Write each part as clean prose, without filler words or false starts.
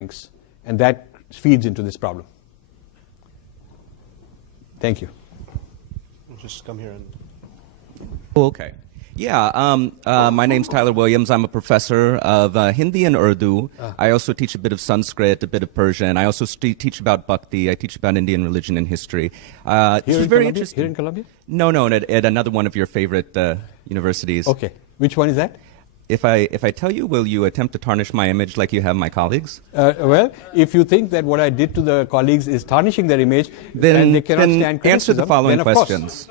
and that feeds into this problem. Thank you. Just come here and... Okay. Yeah, my name's Tyler Williams. I'm a professor of Hindi and Urdu. I also teach a bit of Sanskrit, a bit of Persian. I also teach about Bhakti. I teach about Indian religion and history. This is very interesting. Here in Columbia? No, at another one of your favorite universities. Okay. Which one is that? If I tell you, will you attempt to tarnish my image like you have my colleagues? Well, if you think that what I did to the colleagues is tarnishing their image, and they cannot stand criticism, answer the following questions.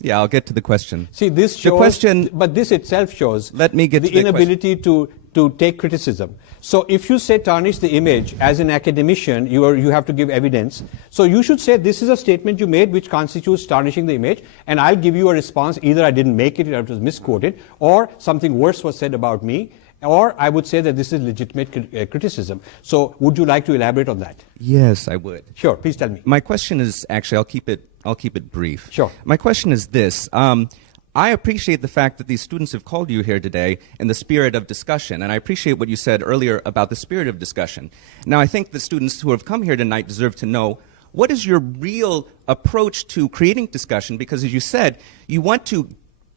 Yeah, I'll get to the question. See, this shows, the question, but this itself shows let me get the to the inability to take criticism. So if you say tarnish the image, as an academician, you have to give evidence. So you should say this is a statement you made which constitutes tarnishing the image, and I'll give you a response. Either I didn't make it, or it was misquoted, or something worse was said about me, or I would say that this is legitimate criticism. So would you like to elaborate on that? Yes, I would. Sure, please tell me. My question is, actually, I'll keep it brief. Sure. My question is this. I appreciate the fact that these students have called you here today in the spirit of discussion, and I appreciate what you said earlier about the spirit of discussion. Now, I think the students who have come here tonight deserve to know, what is your real approach to creating discussion? Because, as you said, you want to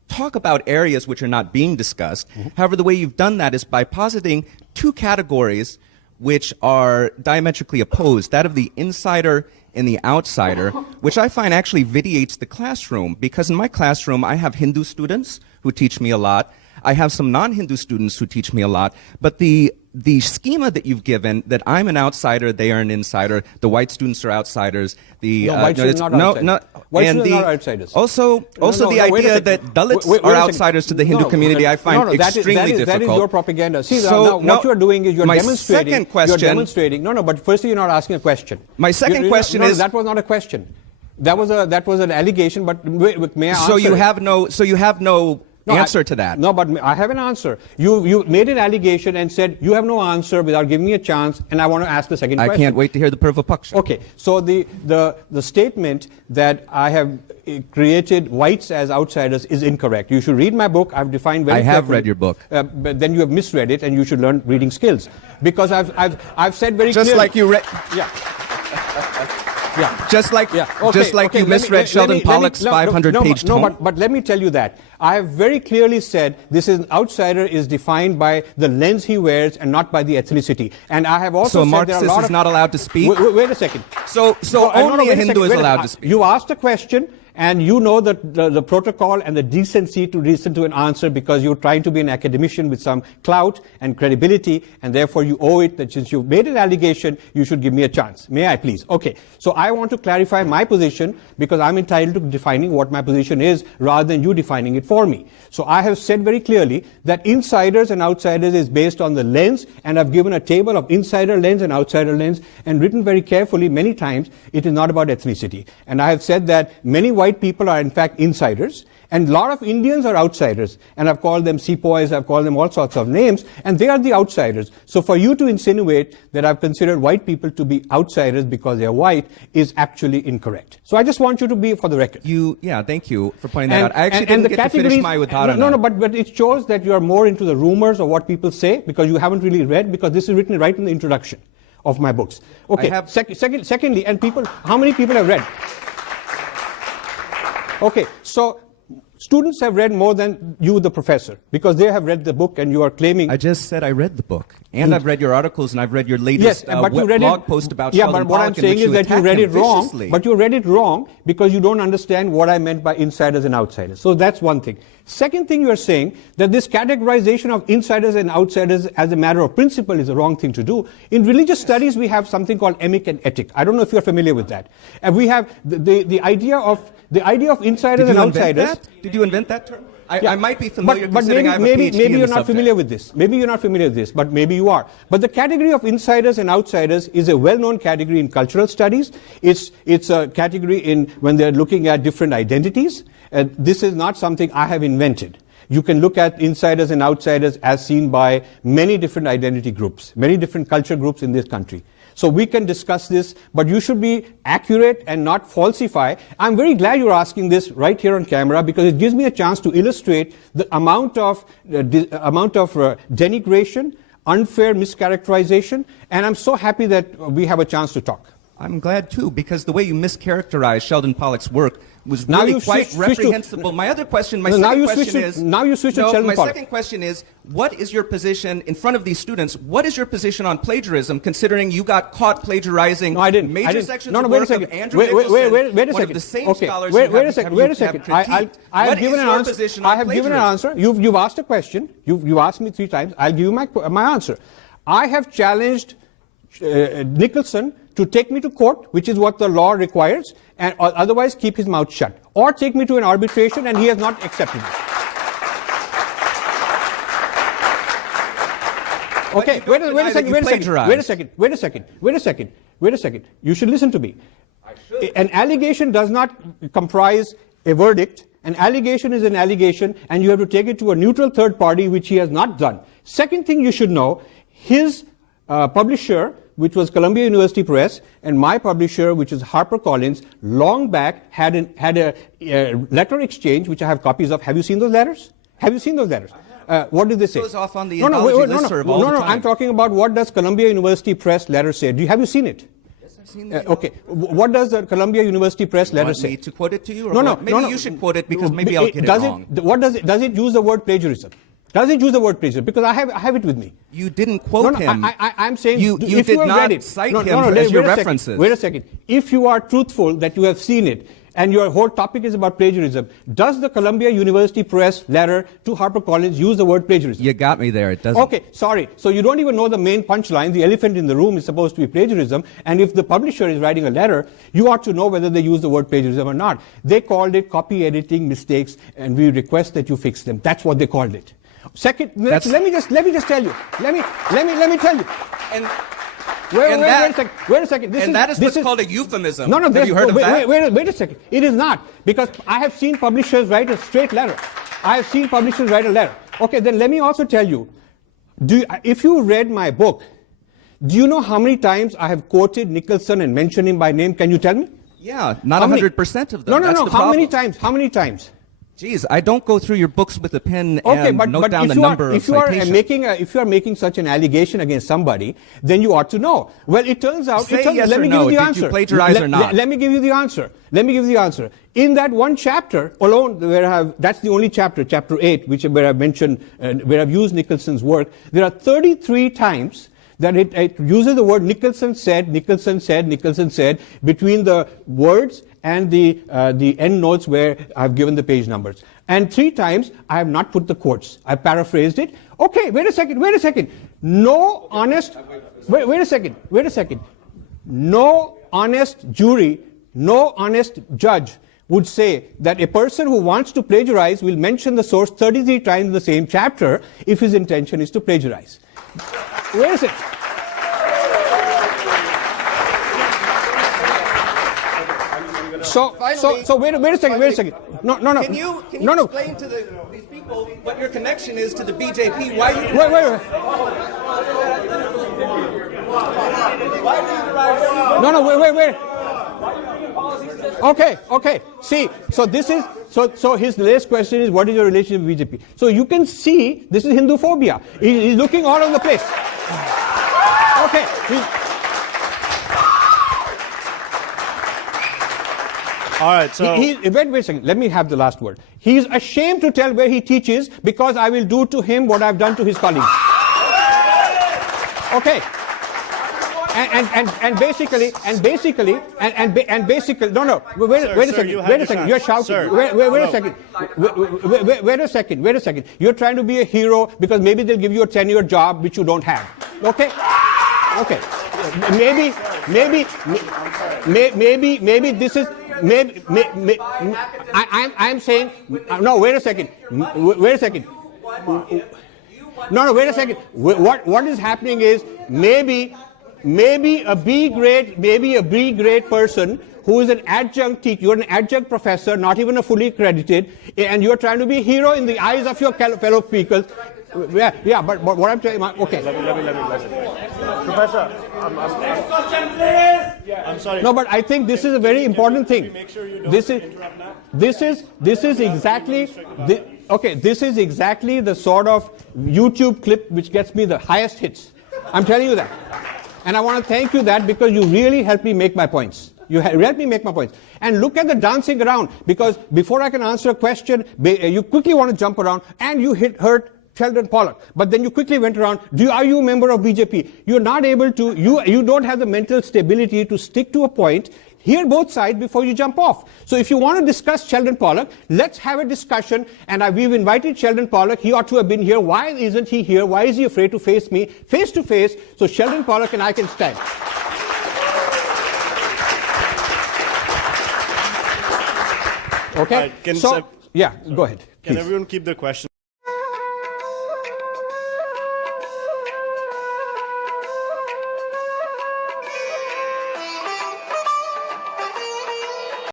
talk about areas which are not being discussed. Mm-hmm. However, the way you've done that is by positing two categories which are diametrically opposed, that of the insider and the outsider, which I find actually vitiates the classroom, because in my classroom I have Hindu students who teach me a lot. I have some non-Hindu students who teach me a lot, but the schema that you've given, that I'm an outsider, they are an insider, the white students are outsiders. White students are not outsiders. White students are outsiders. Also the idea that Dalits are outsiders to the Hindu community, I find extremely difficult. That is your propaganda. See, now what you're doing is you're demonstrating. Second question, you're demonstrating. No, but firstly you're not asking a question. My second question is... that was not a question. That was an allegation, but may I answer? So you have no answer to that. No, but I have an answer. You made an allegation and said you have no answer without giving me a chance, and I want to ask the second question. I can't wait to hear the Prof. Paksha. Okay, so the statement that I have created whites as outsiders is incorrect. You should read my book. I've defined very carefully. I have read your book. But then you have misread it, and you should learn reading skills. Because I've said very clearly. Just like you read. Yeah. Yeah. Just like you misread Sheldon Pollock's 500-page tome. No, but let me tell you that. I have very clearly said this is outsider is defined by the lens he wears and not by the ethnicity. And I have also said there are a lot of... So a Marxist is not allowed to speak? Wait a second. So only a Hindu is allowed to speak? You asked a question, and you know the protocol and the decency to listen to an answer, because you're trying to be an academician with some clout and credibility, and therefore you owe it that since you've made an allegation, you should give me a chance. May I please? Okay. So I want to clarify my position, because I'm entitled to defining what my position is rather than you defining it for me. So I have said very clearly that insiders and outsiders is based on the lens, and I've given a table of insider lens and outsider lens, and written very carefully many times it is not about ethnicity. And I have said that many white people are in fact insiders, and a lot of Indians are outsiders, and I've called them sepoys, I've called them all sorts of names, and they are the outsiders. So for you to insinuate that I've considered white people to be outsiders because they're white is actually incorrect. So I just want you to be for the record. Thank you for pointing that out. I actually didn't get to finish my Udharana. No, but it shows that you are more into the rumors of what people say, because you haven't really read, because this is written right in the introduction of my books. Okay, secondly, and how many people have read? Okay, so students have read more than you, the professor, because they have read the book, and you are claiming... I just said I read the book. And I've read your articles, and I've read your latest blog post about Sheldon Pollock. Yeah, but what I'm saying is that you read it wrong. But you read it wrong because you don't understand what I meant by insiders and outsiders. So that's one thing. Second thing, you are saying that this categorization of insiders and outsiders as a matter of principle is the wrong thing to do. In religious studies, we have something called emic and etic. I don't know if you're familiar with that. And we have the idea of insiders and outsiders. Did you invent that term? I might be familiar, but maybe you're not familiar with this. Maybe you're not familiar with this, but maybe you are. But the category of insiders and outsiders is a well-known category in cultural studies. It's a category in when they're looking at different identities. This is not something I have invented. You can look at insiders and outsiders as seen by many different identity groups, many different culture groups in this country. so we can discuss this, but you should be accurate and not falsify. I'm very glad you're asking this right here on camera, because it gives me a chance to illustrate the amount of denigration, unfair mischaracterization, and I'm so happy that we have a chance to talk. I'm glad too, because the way you mischaracterized Sheldon Pollock's work was Now really you quite switch to- reprehensible. My other question, my No, now second you question switch to- is... now you switch to no, Sheldon my Pollock. second question is, what is your position in front of these students? What is your position on plagiarism, considering you got caught plagiarizing No, I didn't. major sections No, of wait a work second. of Andrew Wait a Nicholson, second. one of the same Okay. scholars Wait you have, a second. have, Wait you a second. have critiqued. I have What given is an your answer. position I on have given an plagiarism? answer. You've asked a question. You've asked me 3 times. I'll give you my answer. I have challenged Nicholson to take me to court, which is what the law requires, and otherwise keep his mouth shut, or take me to an arbitration, and he has not accepted it. Okay, wait a second. You should listen to me. An allegation does not comprise a verdict. An allegation is an allegation, and you have to take it to a neutral third party, which he has not done. Second thing you should know, his publisher, which was Columbia University Press, and my publisher, which is HarperCollins, long back had a letter exchange, which I have copies of. Have you seen those letters? What did they say? It goes off on the anthology listserv all the time. I'm talking about what does Columbia University Press letter say. Have you seen it? Yes, I've seen it. Okay. What does the Columbia University Press letter say? Want me to quote it to you? Or No. Maybe you should quote it, because maybe I'll get it wrong. Does it use the word plagiarism? Does it use the word plagiarism? Because I have it with me. You didn't quote him. I'm saying you if did you have not read it, cite him as your references. Wait a second. If you are truthful that you have seen it, and your whole topic is about plagiarism, does the Columbia University Press letter to HarperCollins use the word plagiarism? You got me there. It doesn't. Okay, sorry. So you don't even know the main punchline. The elephant in the room is supposed to be plagiarism. And if the publisher is writing a letter, you ought to know whether they use the word plagiarism or not. They called it copy editing mistakes, and we request that you fix them. That's what they called it. Second, let me just tell you. Let me tell you. And Wait a second. That is what's called a euphemism. No, have you heard of that? Wait a second. It is not, because I have seen publishers write a straight letter. I have seen publishers write a letter. Okay, then let me also tell you, if you read my book, do you know how many times I have quoted Nicholson and mentioned him by name? Can you tell me? Yeah, not 100% of them. No. That's the How many problem. times? How many times? Geez, I don't go through your books with a pen Okay, and note down the number of citations. If you are making such an allegation against somebody, then you ought to know. Well, it turns out. Say yes let or me no. give you the Did answer. you plagiarize or not? Let me give you the answer. In that one chapter alone, that's the only chapter, chapter 8, where I've mentioned, where I've used Nicholson's work. There are 33 times that it uses the word Nicholson said between the words and the end notes where I've given the page numbers. And 3 times I have not put the quotes. I paraphrased it. Okay, wait a second. No honest No honest jury, no honest judge would say that a person who wants to plagiarize will mention the source 33 times in the same chapter if his intention is to plagiarize. Where is it? So wait a second. No. Can you explain to these people what your connection is to the BJP? Why you? Wait. No, wait. Okay. See, so his latest question is, what is your relationship with BJP? So you can see, this is Hinduphobia. He's looking all over the place. Okay. All right, so... Wait a second. Let me have the last word. He's ashamed to tell where he teaches because I will do to him what I've done to his colleagues. Okay. And basically, no. Wait a second. You're shouting. Sir, Wait a second. You're trying to be a hero because maybe they'll give you a tenured job which you don't have. Okay. Maybe this is. I'm saying. No. Wait a second. No. Wait a second. What is happening is maybe a B grade person who is an adjunct teacher, you're an adjunct professor, not even a fully accredited, and you're trying to be a hero in the eyes of your fellow speakers. Yeah, but what I'm telling you, okay. Let me. Professor, I'm sorry. No, but I think this is a very important thing. Make sure you don't This interrupt now. this is exactly this is exactly the sort of YouTube clip which gets me the highest hits. I'm telling you that, and I want to thank you that because you really helped me make my points. You helped me make my points. And look at the dancing around, because before I can answer a question, you quickly want to jump around, and you hurt Sheldon Pollock. But then you quickly went around, are you a member of BJP? You're not able to, you don't have the mental stability to stick to a point, hear both sides before you jump off. So if you want to discuss Sheldon Pollock, let's have a discussion. And we've invited Sheldon Pollock. He ought to have been here. Why isn't he here? Why is he afraid to face me face to face? So Sheldon Pollock and I can stand. Okay? Right, yeah, go ahead. Can Please. everyone keep their questions?